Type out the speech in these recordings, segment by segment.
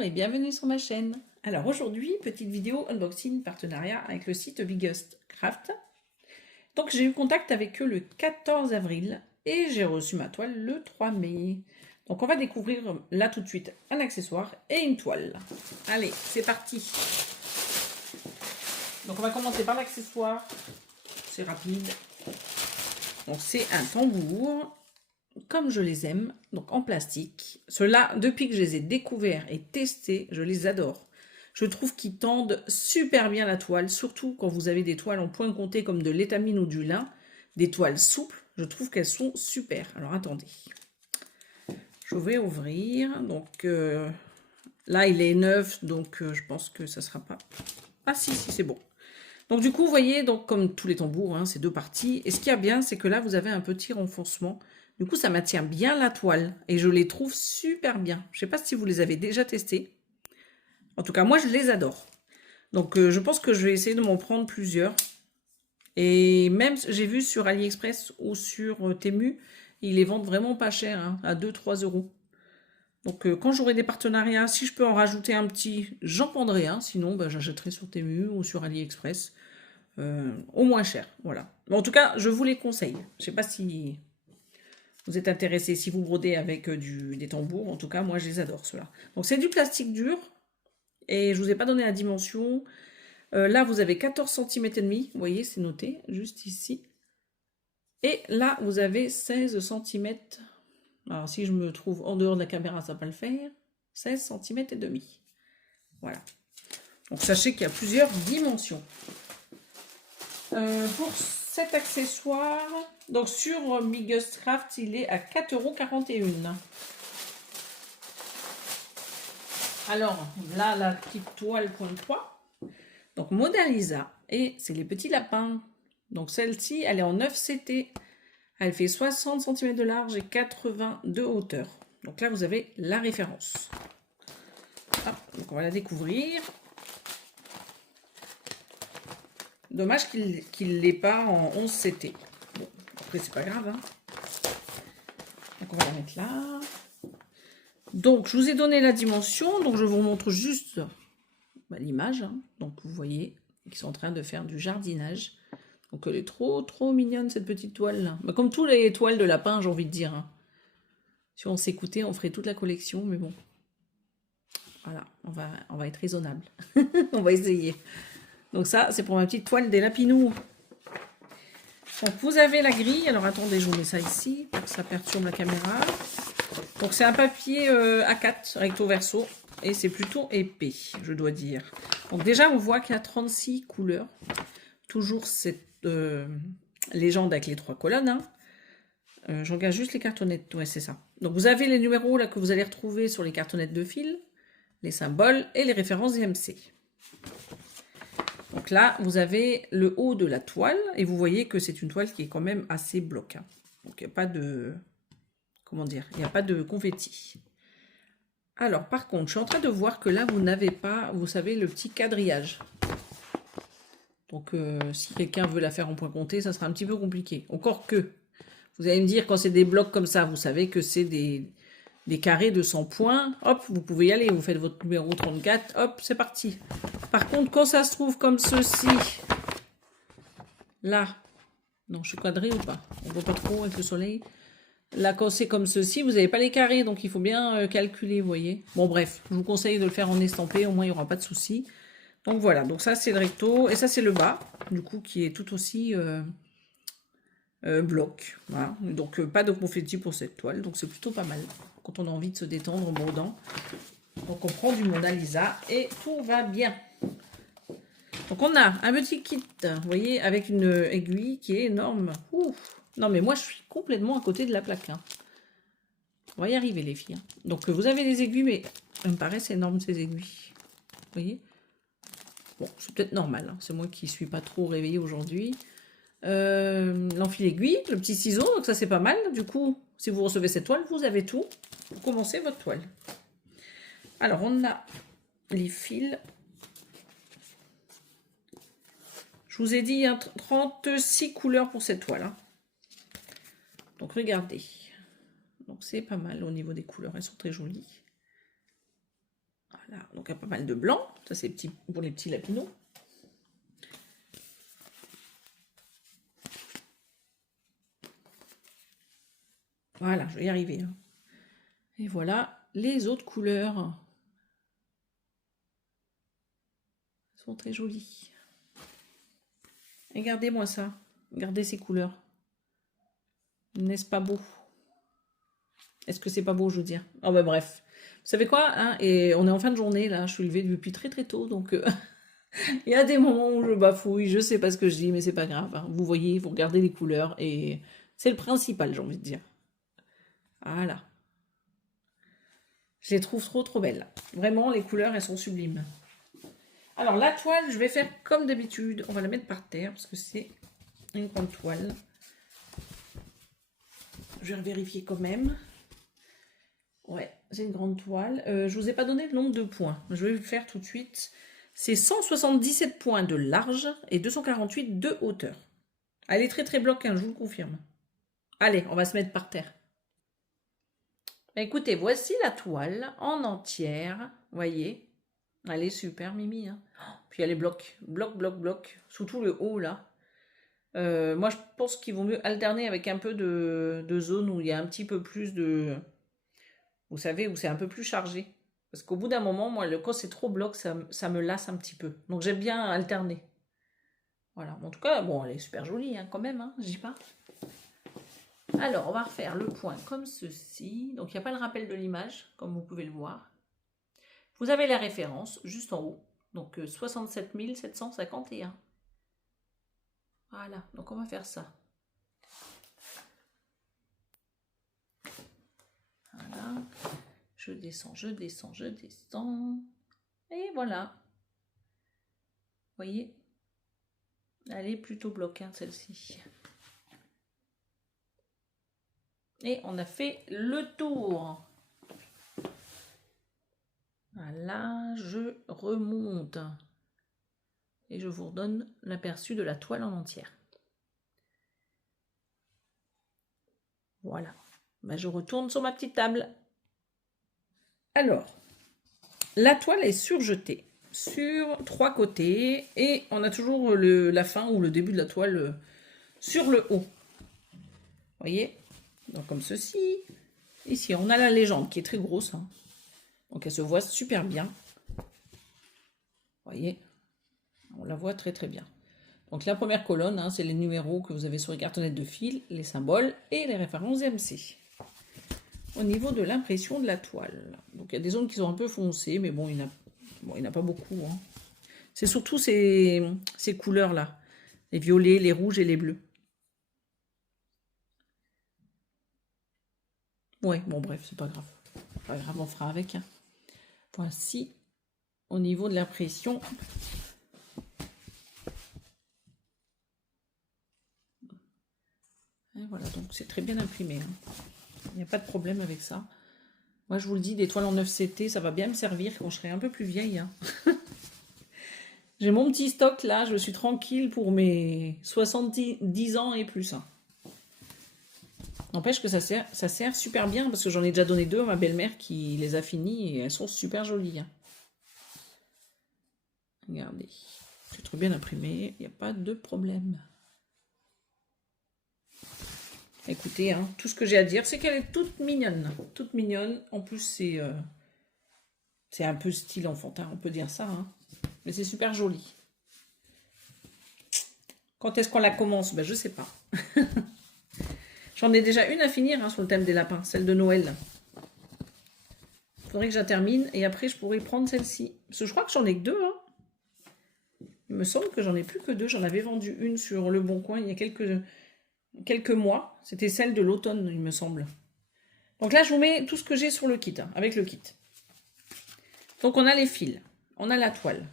Bonjour et bienvenue sur ma chaîne. Alors aujourd'hui, petite vidéo unboxing partenariat avec le site Biggest Craft. Donc j'ai eu contact avec eux le 14 avril et j'ai reçu ma toile le 3 mai. Donc on va découvrir là tout de suite un accessoire et une toile. Allez, c'est parti. Donc on va commencer par l'accessoire. C'est rapide. Donc c'est un tambour. Comme je les aime, donc en plastique. Ceux-là, depuis que je les ai découverts et testés, je les adore. Je trouve qu'ils tendent super bien la toile, surtout quand vous avez des toiles en point compté comme de l'étamine ou du lin, des toiles souples, je trouve qu'elles sont super. Alors attendez, je vais ouvrir. Donc là, il est neuf, donc je pense que ça sera pas... Ah si, c'est bon. Donc du coup, vous voyez, donc comme tous les tambours, hein, c'est deux parties. Et ce qu'il y a bien, c'est que là, vous avez un petit renforcement. Du coup, ça maintient bien la toile et je les trouve super bien. Je ne sais pas si vous les avez déjà testés. En tout cas, moi, je les adore. Donc, je pense que je vais essayer de m'en prendre plusieurs. Et même, j'ai vu sur AliExpress ou sur Temu, ils les vendent vraiment pas cher, hein, à 2-3 euros. Donc, quand j'aurai des partenariats, si je peux en rajouter un petit, j'en prendrai un. Sinon, bah, j'achèterai sur Temu ou sur AliExpress. Au moins cher, voilà. Mais en tout cas, je vous les conseille. Je ne sais pas si... vous êtes intéressé, si vous brodez avec des tambours. En tout cas, moi, je les adore, ceux-là. Donc, c'est du plastique dur. Et je ne vous ai pas donné la dimension. Là, vous avez 14 cm et demi. Vous voyez, c'est noté, juste ici. Et là, vous avez 16 cm. Alors, si je me trouve en dehors de la caméra, ça ne va pas le faire. 16 cm et demi. Voilà. Donc, sachez qu'il y a plusieurs dimensions. Pour cet accessoire, donc sur Biggest Craft, il est à 4,41 €. Alors là, la petite toile point 3. Donc Mona Lisa. Et c'est les petits lapins. Donc celle-ci, elle est en 9 CT. Elle fait 60 cm de large et 80 de hauteur. Donc là, vous avez la référence. Ah, donc on va la découvrir. Dommage qu'il l'ait pas en 11 CT. Bon, après, c'est pas grave. Hein. Donc on va la mettre là. Donc je vous ai donné la dimension. Donc je vous montre juste l'image. Hein. Donc vous voyez qu'ils sont en train de faire du jardinage. Donc elle est trop mignonne cette petite toile là. Bah, comme tous les toiles de lapin, j'ai envie de dire. Hein. Si on s'écoutait, on ferait toute la collection. Mais bon. Voilà, on va être raisonnable. On va essayer. Donc ça, c'est pour ma petite toile des lapinous. Donc vous avez la grille. Alors attendez, je vous mets ça ici pour que ça perturbe la caméra. Donc c'est un papier A4 recto verso et c'est plutôt épais, je dois dire. Donc déjà on voit qu'il y a 36 couleurs. Toujours cette légende avec les 3 colonnes. Hein. Je regarde juste les cartonnettes. Ouais, c'est ça. Donc vous avez les numéros là que vous allez retrouver sur les cartonnettes de fil, les symboles et les références DMC. Donc là, vous avez le haut de la toile et vous voyez que c'est une toile qui est quand même assez bloc. Hein. Donc il n'y a pas de... comment dire? Il n'y a pas de confetti. Alors, par contre, je suis en train de voir que là, vous n'avez pas, vous savez, le petit quadrillage. Donc, si quelqu'un veut la faire en point compté, ça sera un petit peu compliqué. Encore que, vous allez me dire, quand c'est des blocs comme ça, vous savez que c'est des carrés de 100 points. Hop, vous pouvez y aller, vous faites votre numéro 34. Hop, c'est parti. Par contre, quand ça se trouve comme ceci, là, non, je suis quadrée ou pas? On ne voit pas trop avec le soleil. Là, quand c'est comme ceci, vous n'avez pas les carrés, donc il faut bien calculer, vous voyez. Bon, bref, je vous conseille de le faire en estampé, au moins il n'y aura pas de souci. Donc voilà, donc ça c'est le recto, et ça c'est le bas, du coup, qui est tout aussi bloc. Voilà. Donc pas de confetti pour cette toile, donc c'est plutôt pas mal, quand on a envie de se détendre en brodant. Donc on prend du Mona Lisa, et tout va bien. Donc on a un petit kit, vous voyez, avec une aiguille qui est énorme. Ouf. Non, mais moi, je suis complètement à côté de la plaque. Hein. On va y arriver, les filles. Hein. Donc, vous avez des aiguilles, mais elles me paraissent énormes, ces aiguilles. Vous voyez? Bon, c'est peut-être normal. Hein. C'est moi qui ne suis pas trop réveillée aujourd'hui. L'enfil aiguille, le petit ciseau, donc ça, c'est pas mal. Du coup, si vous recevez cette toile, vous avez tout pour commencer votre toile. Alors, on a les fils. Je vous ai dit, il y a 36 couleurs pour cette toile. Hein. Donc regardez, donc c'est pas mal au niveau des couleurs, elles sont très jolies. Voilà, donc il y a pas mal de blanc. Ça, c'est pour les petits lapinaux. Voilà, je vais y arriver. Hein. Et voilà les autres couleurs. Elles sont très jolies. Regardez-moi ça. Regardez ces couleurs. N'est-ce pas beau? Est-ce que c'est pas beau, je veux dire? Ah bah bref. Vous savez quoi, hein, et on est en fin de journée, là. Je suis levée depuis très très tôt, donc... il y a des moments où je bafouille, je sais pas ce que je dis, mais c'est pas grave. Hein. Vous voyez, vous regardez les couleurs, et c'est le principal, j'ai envie de dire. Voilà. Je les trouve trop belles. Vraiment, les couleurs, elles sont sublimes. Alors, la toile, je vais faire comme d'habitude. On va la mettre par terre, parce que c'est une grande toile. Je vais vérifier quand même. Ouais, c'est une grande toile. Je vous ai pas donné le nombre de points. Je vais le faire tout de suite. C'est 177 points de large et 248 de hauteur. Elle est très bloc, hein, je vous le confirme. Allez, on va se mettre par terre. Écoutez, voici la toile en entière. Voyez, elle est super, Mimi. Hein. Puis elle est bloc, surtout le haut là. Moi, je pense qu'il vaut mieux alterner avec un peu de zone où il y a un petit peu plus de... Vous savez, où c'est un peu plus chargé. Parce qu'au bout d'un moment, moi, quand c'est trop bloc, ça me lasse un petit peu. Donc j'aime bien alterner. Voilà. En tout cas, bon, elle est super jolie hein, quand même, hein, je dis pas. Alors, on va refaire le point comme ceci. Donc, il n'y a pas le rappel de l'image, comme vous pouvez le voir. Vous avez la référence juste en haut. Donc, 67 751. Voilà. Donc, on va faire ça. Voilà. Je descends. Et voilà. Vous voyez? Elle est plutôt bloquante, celle-ci. Et on a fait le tour. Voilà, je remonte. Et je vous redonne l'aperçu de la toile en entière. Voilà. Ben, je retourne sur ma petite table. Alors, la toile est surjetée sur 3 côtés. Et on a toujours la fin ou le début de la toile sur le haut. Vous voyez? Donc comme ceci. Ici, on a la légende qui est très grosse. Hein. Donc elle se voit super bien. Vous voyez? On la voit très bien. Donc la première colonne, hein, c'est les numéros que vous avez sur les cartonnettes de fil, les symboles et les références MC. Au niveau de l'impression de la toile. Donc il y a des zones qui sont un peu foncées, mais bon, il n'y en a pas beaucoup. Hein. C'est surtout ces couleurs-là. Les violets, les rouges et les bleus. Ouais, bon bref, c'est pas grave. Pas grave, on fera avec. Hein. Voici au niveau de l'impression. Et voilà, donc c'est très bien imprimé. Hein. Il n'y a pas de problème avec ça. Moi, je vous le dis, des toiles en 9CT, ça va bien me servir quand je serai un peu plus vieille. Hein. J'ai mon petit stock là, je suis tranquille pour mes 70 ans et plus. Hein. N'empêche que ça sert super bien parce que j'en ai déjà donné 2 à ma belle-mère qui les a finies et elles sont super jolies. Hein. Regardez, c'est très bien imprimé, il n'y a pas de problème. Écoutez, hein, tout ce que j'ai à dire, c'est qu'elle est toute mignonne. Toute mignonne. En plus, c'est un peu style enfantin, on peut dire ça. Hein. Mais c'est super joli. Quand est-ce qu'on la commence? Ben, je sais pas. J'en ai déjà une à finir hein, sur le thème des lapins, celle de Noël. Il faudrait que je la termine et après je pourrais prendre celle-ci. Parce que je crois que j'en ai que 2. Hein. Il me semble que j'en ai plus que 2. J'en avais vendu une sur Le Bon Coin il y a quelques mois. C'était celle de l'automne, il me semble. Donc là, je vous mets tout ce que j'ai sur le kit, hein, avec le kit. Donc on a les fils, on a la toile.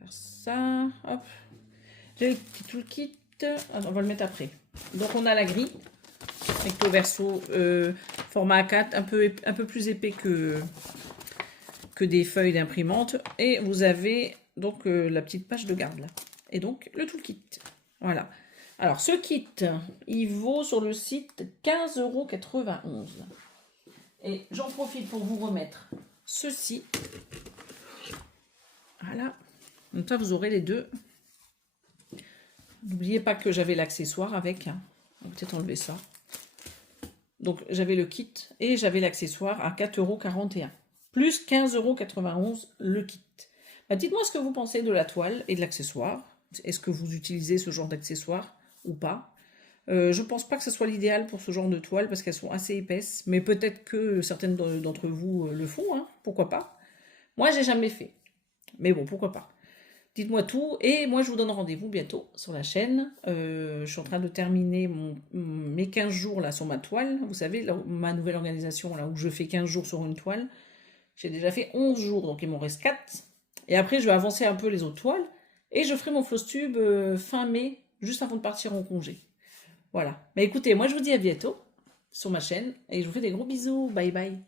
On va faire ça, hop. J'ai le petit toolkit. Ah, on va le mettre après. Donc on a la grille recto verso format A4 un peu plus épais que des feuilles d'imprimante et vous avez donc la petite page de garde là et donc le toolkit. Voilà. Alors ce kit il vaut sur le site 15,91 €. Et j'en profite pour vous remettre ceci. Voilà. Donc ça, vous aurez les deux. N'oubliez pas que j'avais l'accessoire avec. Hein. On va peut-être enlever ça. Donc j'avais le kit et j'avais l'accessoire à 4,41 €. Plus 15,91 € le kit. Bah, dites-moi ce que vous pensez de la toile et de l'accessoire. Est-ce que vous utilisez ce genre d'accessoire ou pas? Je pense pas que ce soit l'idéal pour ce genre de toile parce qu'elles sont assez épaisses. Mais peut-être que certaines d'entre vous le font. Hein, pourquoi pas? Moi, j'ai jamais fait. Mais bon, pourquoi pas? Dites-moi tout. Et moi, je vous donne rendez-vous bientôt sur la chaîne. Je suis en train de terminer mes 15 jours là sur ma toile. Vous savez, ma nouvelle organisation là où je fais 15 jours sur une toile. J'ai déjà fait 11 jours, donc il m'en reste 4. Et après, je vais avancer un peu les autres toiles. Et je ferai mon floss tube fin mai, juste avant de partir en congé. Voilà. Mais écoutez, moi, je vous dis à bientôt sur ma chaîne. Et je vous fais des gros bisous. Bye bye.